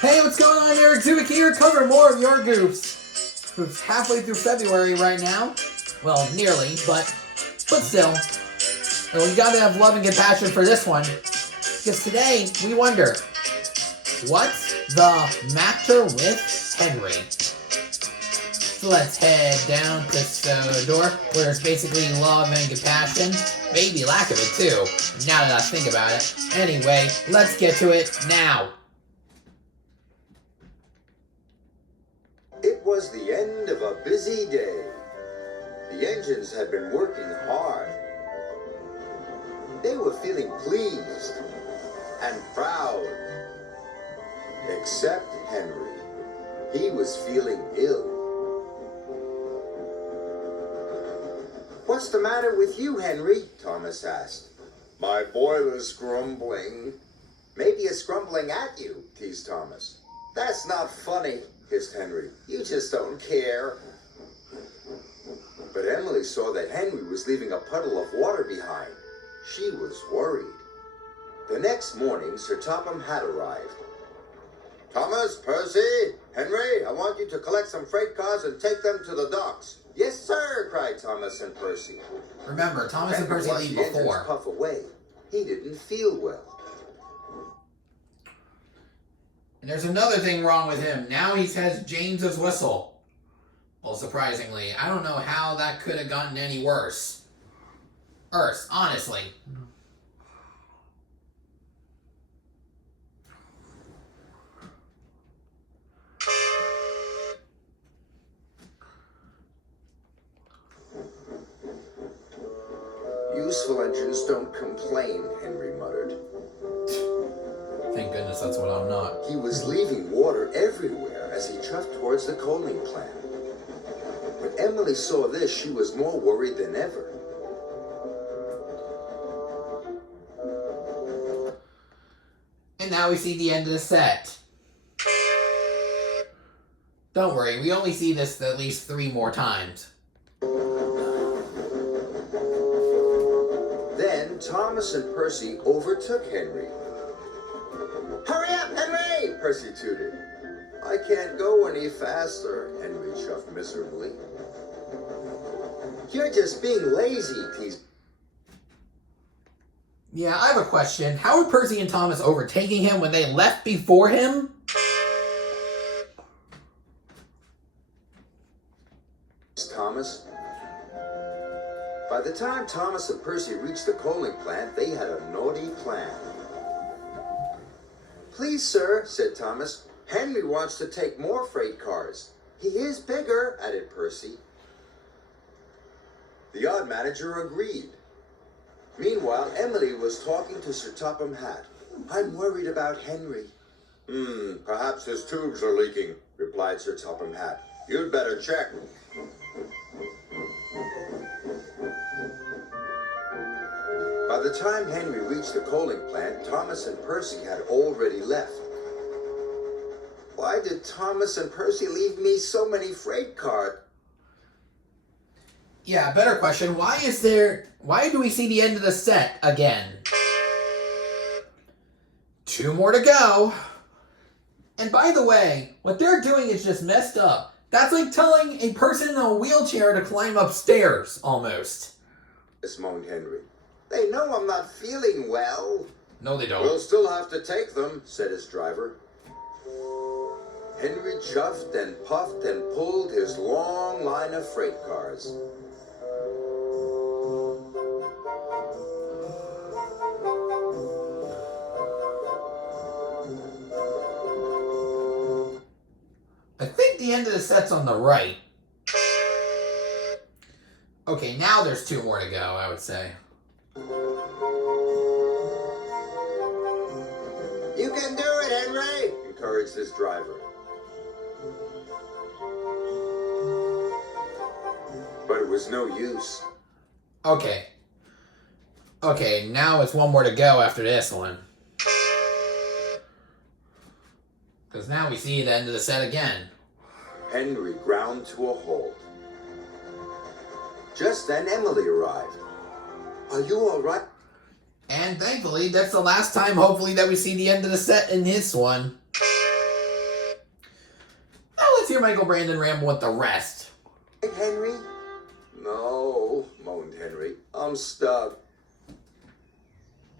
Hey, what's going on? Eric Zubik here, covering more of your Goofs. Who's halfway through February right now. Well, nearly, but still. And we gotta have love and compassion for this one. Because today, we wonder, what's the matter with Henry? So let's head down to the door, where there's basically love and compassion. Maybe lack of it, too, now that I think about it. Anyway, let's get to it now. It was the end of a busy day. The engines had been working hard. They were feeling pleased and proud. Except Henry. He was feeling ill. "What's the matter with you, Henry?" Thomas asked. "My boiler's grumbling." "Maybe it's grumbling at you," teased Thomas. "That's not funny," hissed Henry. "You just don't care." But Emily saw that Henry was leaving a puddle of water behind. She was worried. The next morning, Sir Topham had arrived. "Thomas, Percy, Henry, I want you to collect some freight cars and take them to the docks." "Yes, sir," cried Thomas and Percy. Remember, Thomas and Percy leave before. Puff away. He didn't feel well. And there's another thing wrong with him. Now he has James's whistle. Well, surprisingly, I don't know how that could have gotten any worse. Honestly. "Useful engines don't complain," Henry muttered. Thank goodness that's what I'm not. He was leaving water everywhere as he chuffed towards the coaling plant. When Emily saw this, she was more worried than ever. And now we see the end of the set. Don't worry, we only see this at least 3 more times. Then Thomas and Percy overtook Henry. "Hurry up, Henry!" Percy tooted. "I can't go any faster," Henry chuffed miserably. "You're just being lazy," teased. Yeah, I have a question. How are Percy and Thomas overtaking him when they left before him? Thomas. By the time Thomas and Percy reached the coaling plant, they had a naughty plan. "Please, sir," said Thomas, "Henry wants to take more freight cars." "He is bigger," added Percy. The yard manager agreed. Meanwhile, Emily was talking to Sir Topham Hatt. "I'm worried about Henry." Perhaps his tubes are leaking," replied Sir Topham Hatt. "You'd better check." By the time Henry reached the coaling plant, Thomas and Percy had already left. "Why did Thomas and Percy leave me so many freight cars?" Yeah, better question. Why do we see the end of the set again? 2 more to go. And by the way, what they're doing is just messed up. That's like telling a person in a wheelchair to climb upstairs, almost. moaned Henry. "They know I'm not feeling well." No, they don't. "We'll still have to take them," said his driver. Henry chuffed and puffed and pulled his long line of freight cars. I think the end of the set's on the right. Okay, now there's 2 more to go, I would say. "You can do it, Henry," encouraged his driver. But it was no use. Okay, now it's 1 more to go after this one. Because now we see the end of the set again. Henry ground to a halt. Just then Emily arrived. "Are you all right?" And thankfully, that's the last time, hopefully, that we see the end of the set in this one. let's hear Michael Brandon ramble with the rest. Hey, Henry? No, moaned Henry. I'm stuck.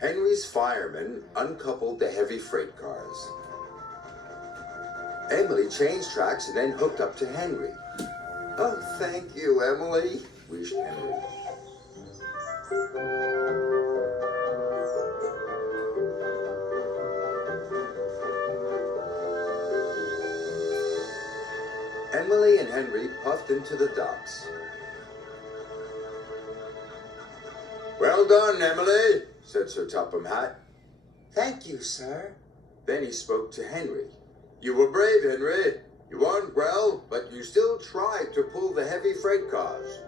Henry's firemen uncoupled the heavy freight cars. Emily changed tracks and then hooked up to Henry. Oh, thank you, Emily, wished Henry. Emily and Henry puffed into the docks. Well done, Emily, said Sir Topham Hatt. Thank you, sir. Then he spoke to Henry. You were brave, Henry. You weren't well, but you still tried to pull the heavy freight cars.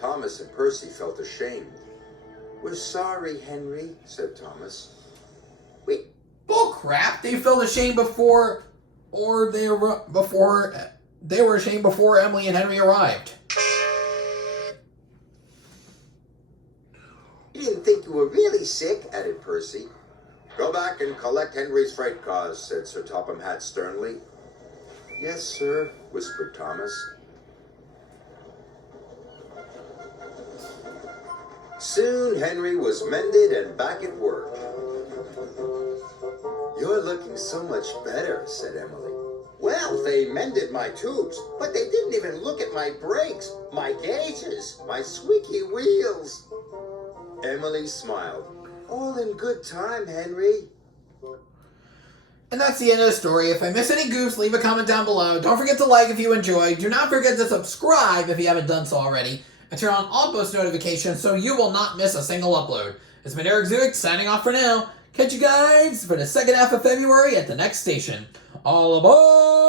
Thomas and Percy felt ashamed. We're sorry, Henry, said Thomas. Wait, bull crap! They felt ashamed before they were ashamed before Emily and Henry arrived. You didn't think you were really sick, added Percy. Go back and collect Henry's freight cars, said Sir Topham Hatt sternly. Yes, sir, whispered Thomas. Soon Henry was mended and back at work. You're looking so much better, said Emily. Well, they mended my tubes, but they didn't even look at my brakes, my gauges, my squeaky wheels. Emily smiled. All in good time, Henry. And that's the end of the story. If I miss any goofs, leave a comment down below. Don't forget to like if you enjoyed. Do not forget to subscribe if you haven't done so already. And turn on all post notifications so you will not miss a single upload. It's been Eric Zuick signing off for now. Catch you guys for the second half of February at the next station. All aboard!